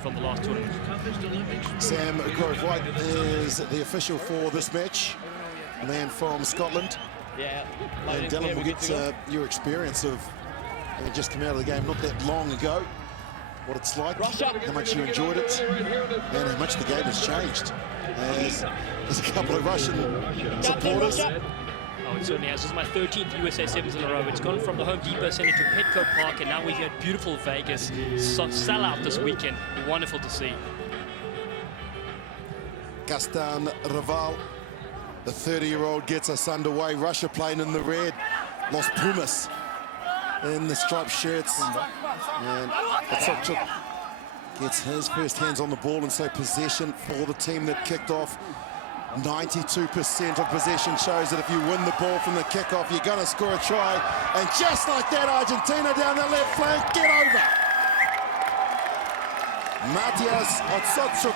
from the last tournament. Sam Grove-White is the official for this match, a man from Scotland. Yeah. And Dylan, we'll get your experience of just come out of the game not that long ago, what it's like, how much you enjoyed it, and how much the game has changed. There's a couple of Russian supporters. Oh, it certainly has. This is my 13th USA Sevens in a row. It's gone from the Home Depot Center to Petco Park, and now we're here at beautiful Vegas. Sell out this weekend. Wonderful to see. Gaston Raval, the 30-year-old, gets us underway. Russia playing in the red. Los Pumas in the striped shirts. And Otsotchuk gets his first hands on the ball, and so possession for the team that kicked off. 92% of possession shows that if you win the ball from the kickoff, you're going to score a try. And just like that, Argentina down the left flank, get over. Matias Otsotchuk,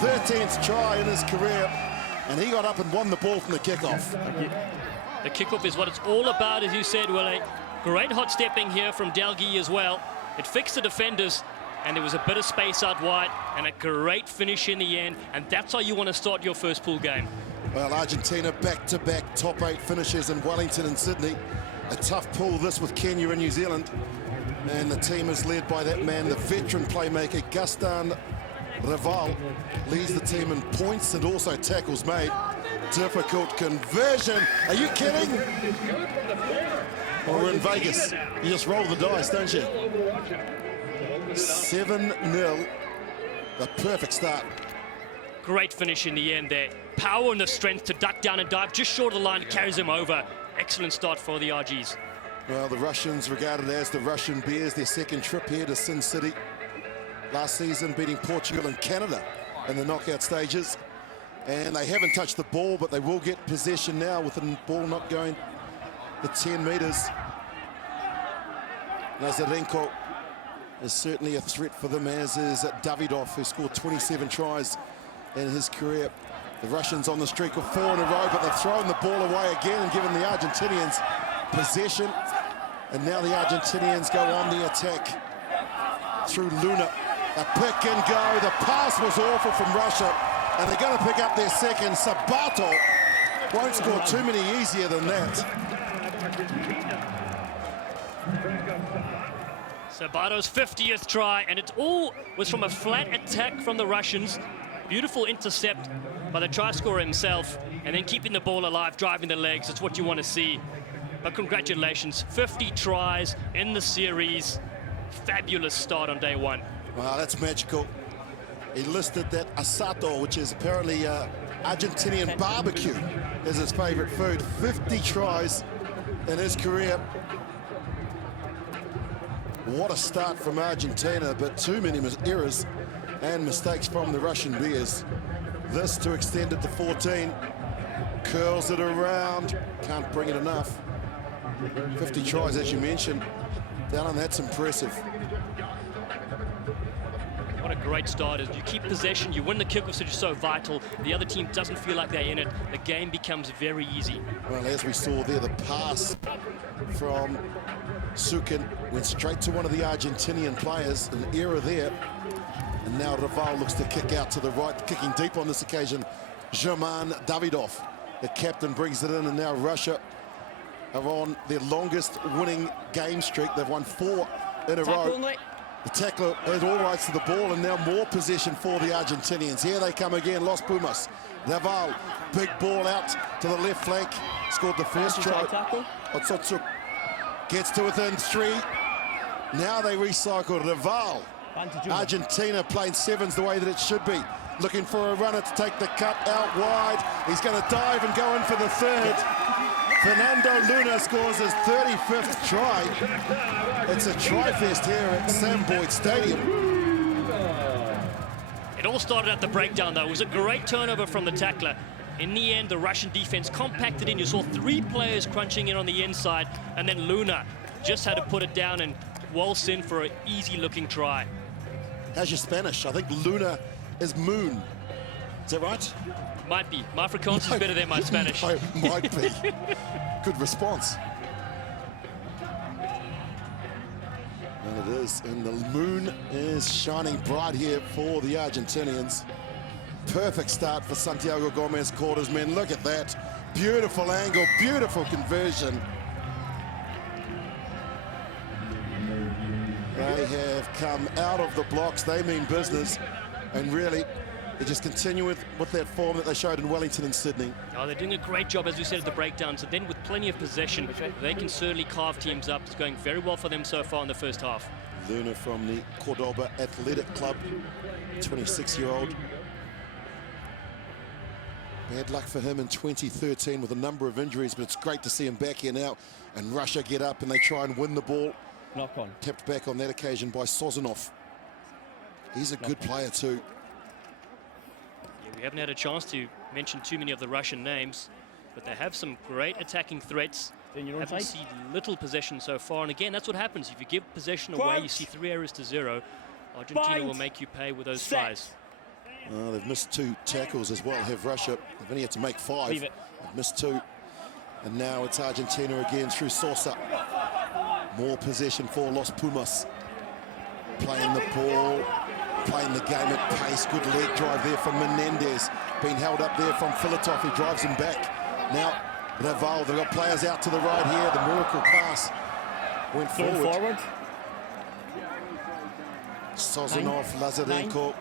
13th try in his career, and he got up and won the ball from the kickoff. The kickoff is what it's all about, as you said, Willie. Great hot stepping here from Delgi as well. It fixed the defenders, and there was a bit of space out wide, and a great finish in the end, and that's how you want to start your first pool game. Well, Argentina back-to-back top 8 finishes in Wellington and Sydney. A tough pool, this with Kenya and New Zealand. And the team is led by that man, the veteran playmaker, Gaston Raval, leads the team in points and also tackles made. Difficult conversion. Are you kidding? Well, we're in Vegas. You just roll the dice, don't you? 7-0, the perfect start. Great finish in the end there. Power and the strength to duck down and dive just short of the line, carries him over. Excellent start for the RGs. Well, the Russians regarded as the Russian Bears, their second trip here to Sin City. Last season beating Portugal and Canada in the knockout stages. And they haven't touched the ball, but they will get possession now with the ball not going the 10 meters. Nazarenko is certainly a threat for them, as is Davidov, who scored 27 tries in his career. The Russians on the streak of 4 in a row, but they've thrown the ball away again and given the Argentinians possession. And now the Argentinians go on the attack through Luna. A pick and go. The pass was awful from Russia, and they're going to pick up their second. Sabato won't score too many easier than that. Sabato's 50th try, and it all was from a flat attack from the Russians. Beautiful intercept by the try scorer himself, and then keeping the ball alive, driving the legs. It's what you want to see. But congratulations, 50 tries in the series. Fabulous start on day one. Wow, that's magical. He listed that asato, which is apparently Argentinian barbecue, as his favorite food. 50 tries in his career. What a start from Argentina, but too many errors and mistakes from the Russian Bears. This to extend it to 14. Curls it around, can't bring it enough. 50 tries, as you mentioned. Dallin, that's impressive. What a great start. As you keep possession, you win the kickoffs, which is so vital. The other team doesn't feel like they're in it. The game becomes very easy. Well, as we saw there, the pass from Sukin went straight to one of the Argentinian players, an error there. And now Raval looks to kick out to the right, kicking deep on this occasion. German Davidov, the captain, brings it in, and now Russia are on their longest winning game streak. They've won 4 in a row. The tackler has all rights to the ball, and now more possession for the Argentinians. Here they come again, Los Pumas. Raval, big ball out to the left flank. Scored the first try. Otsotchuk gets to within 3. Now they recycle Raval. Argentina playing sevens the way that it should be. Looking for a runner to take the cut out wide. He's going to dive and go in for the third. Fernando Luna scores his 35th try. It's a try-fest here at Sam Boyd Stadium. It all started at the breakdown, though. It was a great turnover from the tackler. In the end, the Russian defense compacted in. You saw 3 players crunching in on the inside, and then Luna just had to put it down and waltz in for an easy-looking try. How's your Spanish? I think Luna is moon. Is that right? Might be. My Afrikaans is better than my Spanish. Might be. Good response. And it is, and the moon is shining bright here for the Argentinians. Perfect start for Santiago Gomez Corda's men. Look at that. Beautiful angle, beautiful conversion. They have come out of the blocks. They mean business. And really, they just continue with that form that they showed in Wellington and Sydney. Oh, they're doing a great job, as we said, at the breakdown. So then with plenty of possession, they can certainly carve teams up. It's going very well for them so far in the first half. Luna from the Cordoba Athletic Club, 26-year-old. Bad luck for him in 2013 with a number of injuries, but it's great to see him back here now. And Russia get up and they try and win the ball. Knock on. Tapped back on that occasion by Sozanov. He's a good player too. We haven't had a chance to mention too many of the Russian names, but they have some great attacking threats. Haven't seen little possession so far, and again, that's what happens. If you give possession away, you see 3 errors to 0. Argentina will make you pay with those tries. They've missed 2 tackles as well, have Russia. They've only had to make 5. They've missed 2. And now it's Argentina again through Sosa. More possession for Los Pumas. Playing the ball, playing the game at pace. Good leg drive there from Menendez. Being held up there from Filatov, who drives him back. Now, Laval, they've got players out to the right here. The miracle pass went forward. Sozanov, Lazarenko,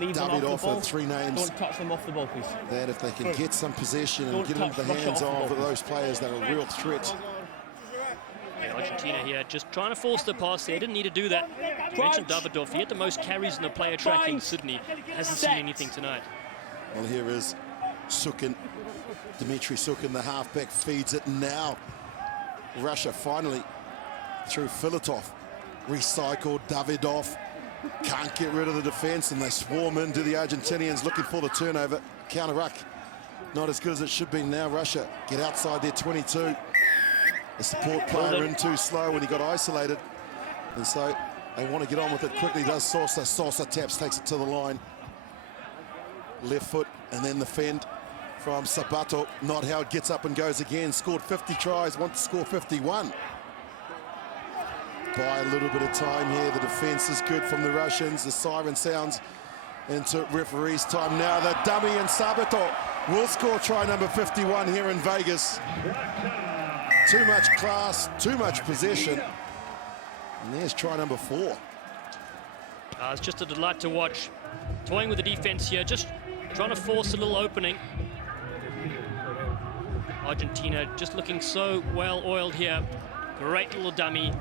Davidov are 3 names. Don't touch them off the ball, please. That if they can get some possession and get into the hands of those players, they're a real threat. Argentina here just trying to force the pass there. Didn't need to do that. You mentioned Davidov. He had the most carries in the player track in Sydney. Hasn't seen anything tonight. Well, here is Sukin. Dmitry Sukin, the halfback, feeds it now. Russia finally through Filatov. Recycled Davidov. Can't get rid of the defense, and they swarm into the Argentinians looking for the turnover. Counter-ruck. Not as good as it should be now. Russia get outside their 22. The support player in too slow when he got isolated. And so they want to get on with it quickly. Does Sosa. Sosa taps, takes it to the line. Left foot, and then the fend from Sabato. Not how it gets up and goes again. Scored 50 tries, wants to score 51. By a little bit of time here. The defense is good from the Russians. The siren sounds into referee's time now. The dummy and Sabato will score try number 51 here in Vegas. Too much class, too much possession. And there's try number 4. It's just a delight to watch. Toying with the defense here, just trying to force a little opening. Argentina just looking so well oiled here. Great little dummy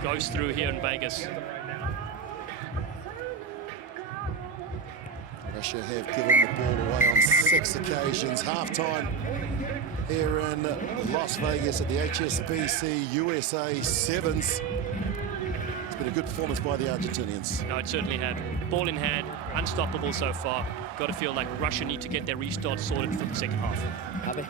goes through here in Vegas. Russia have given the ball away on 6 occasions. Halftime here in Las Vegas at the HSBC USA Sevens. It's been a good performance by the Argentinians. No, it certainly had. Ball in hand, unstoppable so far. Got to feel like Russia need to get their restart sorted for the second half. Happy?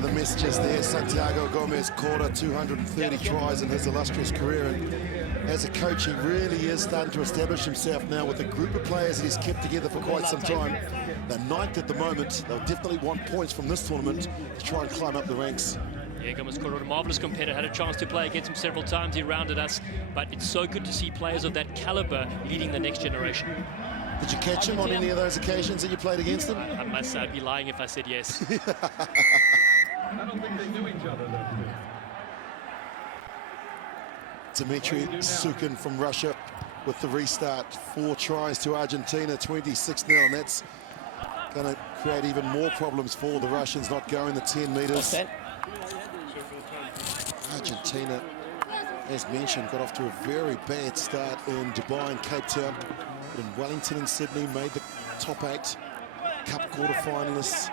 The messages there. Santiago Gomez Corda, 230 tries in his illustrious career, and as a coach he really is starting to establish himself now with a group of players that he's kept together for quite some time. They're 9th at the moment. They'll definitely want points from this tournament to try and climb up the ranks. Yeah, Gomez Coro, a marvellous competitor, had a chance to play against him several times. He rounded us, but it's so good to see players of that caliber leading the next generation. Did you catch him on any of those occasions that you played against him? I must say, I'd be lying if I said yes. I don't think they knew each other. Dmitry Sukin from Russia with the restart. 4 tries to Argentina, 26-0, and that's going to create even more problems for the Russians, not going the 10 metres. Argentina, as mentioned, got off to a very bad start in Dubai and Cape Town, but in Wellington and Sydney made the top 8 Cup quarter-finalists.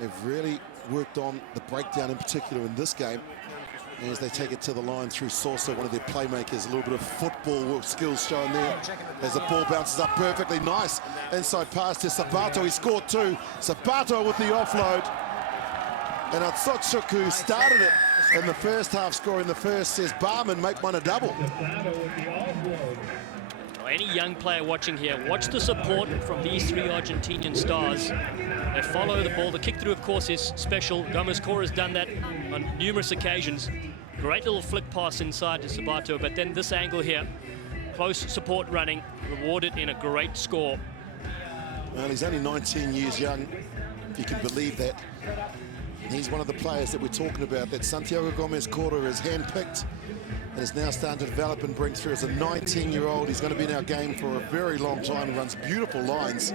They've really worked on the breakdown, in particular in this game, as they take it to the line through Sosa, one of their playmakers. A little bit of football skills shown there as the ball bounces up perfectly. Nice inside pass to Sabato. He scored 2. Sabato with the offload. And Atsotsuk, who started it in the first half, scoring the first, says Barman, make one a double. Any young player watching here, watch the support from these 3 Argentinian stars. They follow the ball. The kick through, of course, is special. Gomez Cora has done that on numerous occasions. Great little flick pass inside to Sabato, but then this angle here, close support running, rewarded in a great score. Well, he's only 19 years young, if you can believe that. And he's one of the players that we're talking about, that Santiago Gomez Cora has handpicked and is now starting to develop and bring through. As a 19-year-old, he's going to be in our game for a very long time. He runs beautiful lines,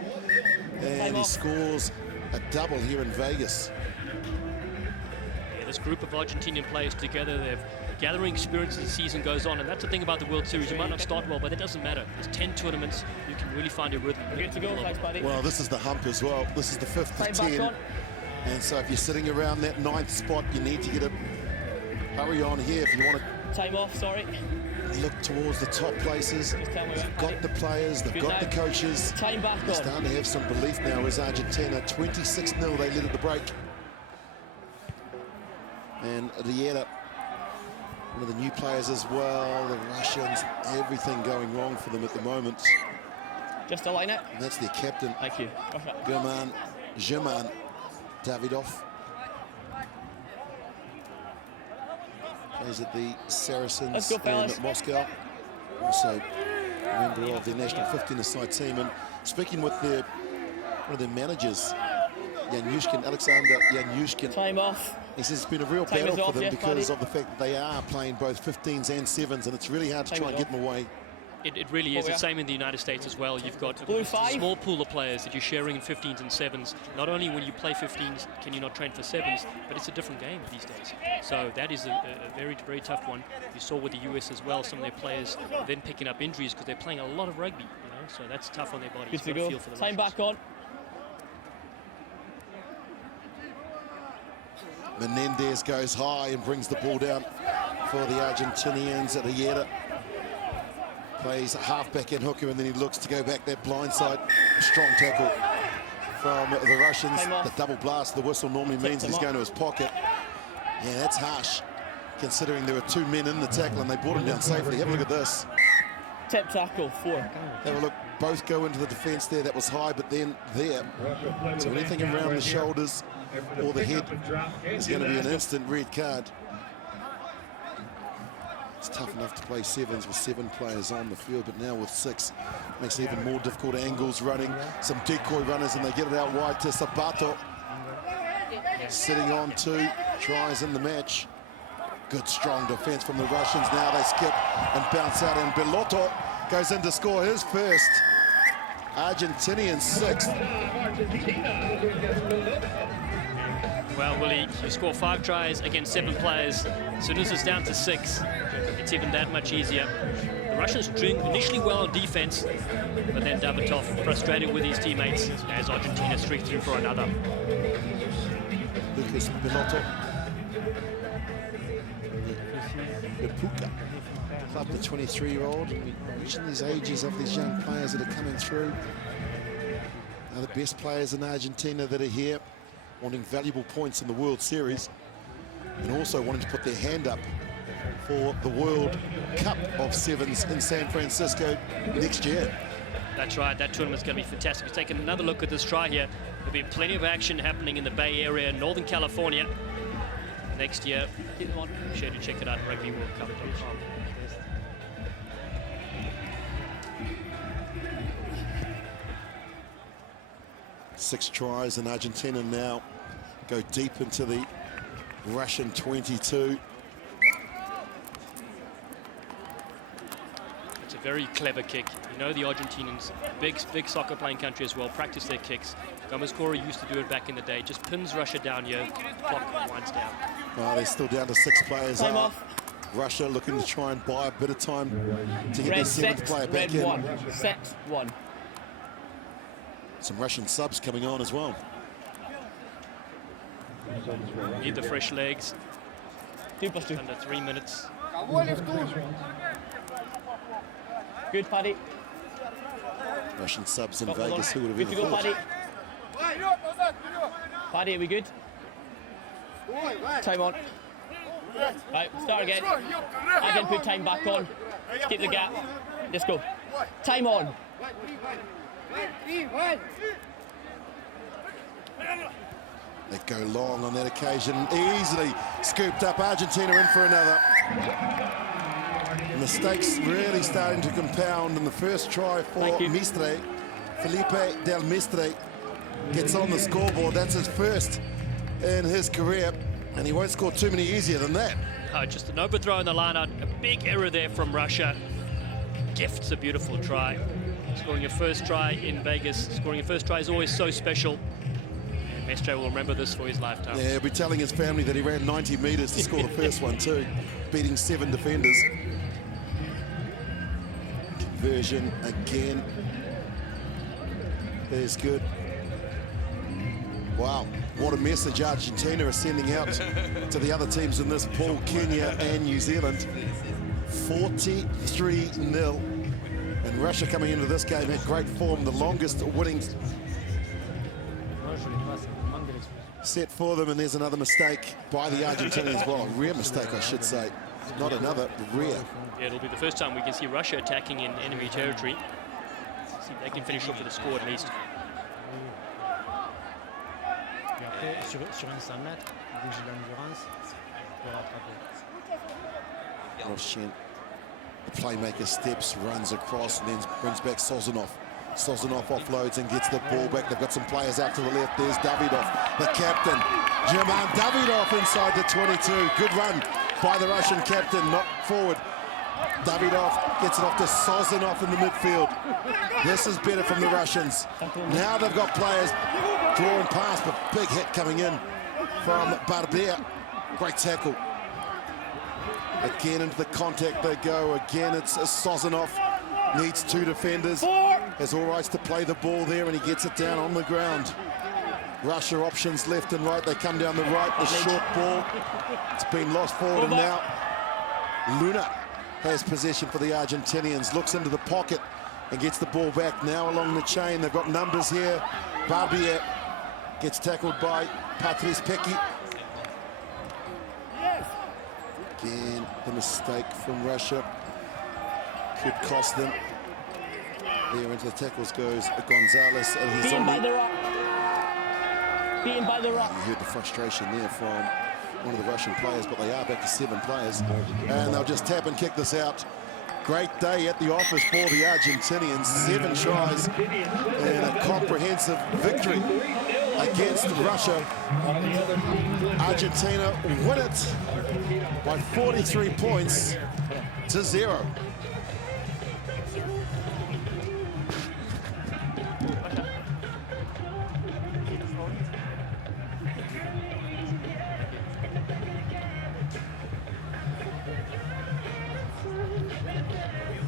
and he scores a double here in Vegas. Yeah, this group of Argentinian players together, they're gathering experience as the season goes on, and that's the thing about the World Series. You might not start well, but it doesn't matter. There's 10 tournaments. You can really find your rhythm. Good to go. Thanks, buddy. Well, this is the hump as well. This is the 5th of 10. And so if you're sitting around that 9th spot, you need to get a hurry on here if you want to time off, sorry. Look towards the top places. They've got the players, they've got the coaches. Time back They're starting to have some belief now as Argentina. 26-0 they led at the break. And Riera, one of the new players as well. The Russians, everything going wrong for them at the moment. Just align it. And that's their captain. Thank you. German Davidov. Plays at the Saracens in Moscow. Also a member of their national 15-a-side team. And speaking with one of their managers, Alexander Yanushkin. Time off. He says it's been a real battle for them because of the fact that they are playing both 15s and 7s, and it's really hard to try and get them away. It really is. The same in the United States as well. You've got a small pool of players that you're sharing in 15s and 7s. Not only when you play 15s can you not train for 7s, but it's a different game these days. So that is a very, very tough one. You saw with the US as well, some of their players then picking up injuries because they're playing a lot of rugby, so that's tough on their bodies. Good to go. Time back on. Menendez goes high and brings the ball down for the Argentinians. Riera plays a half-back and hooker, and then he looks to go back that blind side. Strong tackle from the Russians. The double blast, the whistle normally means he's going to his pocket. Yeah, that's harsh, considering there were 2 men in the tackle and they brought him down safely. Have a look at this. Tip tackle, 4. Have a look, both go into the defense there. That was high, but then there. So anything around the shoulders or the head is going to be an instant red card. It's tough enough to play 7s with 7 players on the field, but now with 6, makes it even more difficult. Angles running, some decoy runners, and they get it out wide to Sabato. Sitting on 2 tries in the match. Good, strong defense from the Russians. Now they skip and bounce out, and Belotto goes in to score his first. Argentinian 6th. Well, Willie, you score 5 tries against 7 players. As soon as it's down to 6, it's even that much easier. The Russians doing initially well on defense, but then Davidov frustrated with his teammates as Argentina streak through for another. Lucas Belotto. The Puka. Club, the 23-year-old. Mention these ages of these young players that are coming through. Now the best players in Argentina that are here, wanting valuable points in the World Series, and also wanting to put their hand up for the World Cup of 7s in San Francisco next year. That's right, that tournament's going to be fantastic. We're taking another look at this try here. There'll be plenty of action happening in the Bay Area, Northern California. And next year. Keep them on. Be sure to check it out at rugbyworldcup.com. 6 tries, and Argentina now go deep into the Russian 22. It's a very clever kick. You know the Argentinians, big soccer playing country as well, practice their kicks. Gomes used to do it back in the day. Just pins Russia down here, clock winds down. They're still down to 6 players. Time off. Russia looking to try and buy a bit of time to get Red their 7th 6, player back red in. 1. 6, 1. Some Russian subs coming on as well. Need the fresh legs. 2+2. Under 3 minutes. Good, Paddy. Russian subs in Got one Vegas, on. who would have Good to ever go, thought? Paddy. Paddy, are we good? Time on. Right, start again. I can put time back on. Keep the gap. Let's go. Time on. They go long on that occasion, easily scooped up. Argentina in for another. Mistakes really starting to compound in the first try for Mestre. Felipe del Mestre gets on the scoreboard. That's his first in his career, and he won't score too many easier than that. Just an overthrow in the line out. A big error there from Russia. Gifts a beautiful try. Scoring your first try in Vegas, scoring your first try is always so special. And Mestre will remember this for his lifetime. Yeah, he'll be telling his family that he ran 90 metres to score the first one too, beating 7 defenders. Conversion again is good. Wow, what a message Argentina are sending out to the other teams in this pool, Kenya and New Zealand. 43-0. And Russia coming into this game at great form, the longest winning set for them, and there's another mistake by the Argentinians. Well, a rare mistake, I should say. Not another, rare. Yeah, it'll be the first time we can see Russia attacking in enemy territory. See if they can finish off with a score at least. Et après, sur un 100 mètres, dès que j'ai l'endurance, je peux rattraper. Roshen, the playmaker, steps, runs across, and then brings back Sozanov. Sozanov offloads and gets the ball back. They've got some players out to the left. There's Davidov, the captain. German Davidov inside the 22. Good run by the Russian captain, knocked forward. Davidov gets it off to Sozanov in the midfield. This is better from the Russians. Now they've got players drawing past, but big hit coming in from Barber. Great tackle. Again into the contact they go. Again, it's Sozanov. Needs 2 defenders. Has all rights to play the ball there, and he gets it down on the ground. Russia options left and right. They come down the right. The short ball. It's been lost forward, and now Luna has possession for the Argentinians. Looks into the pocket and gets the ball back. Now along the chain. They've got numbers here. Barbier gets tackled by Patrice Pecchi. Again, the mistake from Russia could cost them. There into the tackles goes Gonzalez, and he's Beaten on by the rock. Beaten by the rock. You heard the frustration there from one of the Russian players, but they are back to 7 players, and they'll just tap and kick this out. Great day at the office for the Argentinians. 7 tries and a comprehensive victory against Russia. Argentina win it by 43 points to 0.